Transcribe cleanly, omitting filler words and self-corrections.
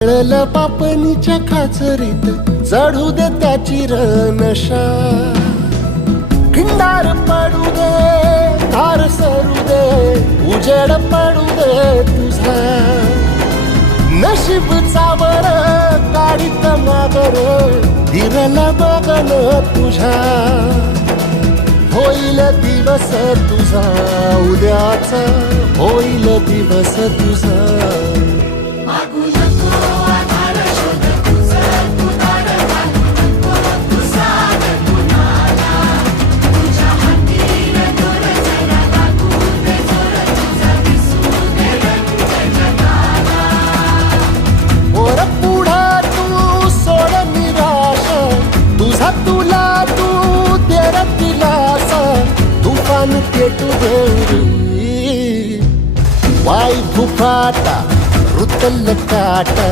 कळलं पापणीच्या खाचरीत चढू दे त्याची नशा, खिंडार पडू दे धार सरू दे उजेड पडू दे तुझा, नशीब चावर काढीत मागर दिरल बघन तुझ्या, होईल दिवस तुझा उद्याचा, होईल दिवस तुझा. तुला तू तेरा दिलासा तुफान पेटू दे, वाई फुफाटा रुतल काटा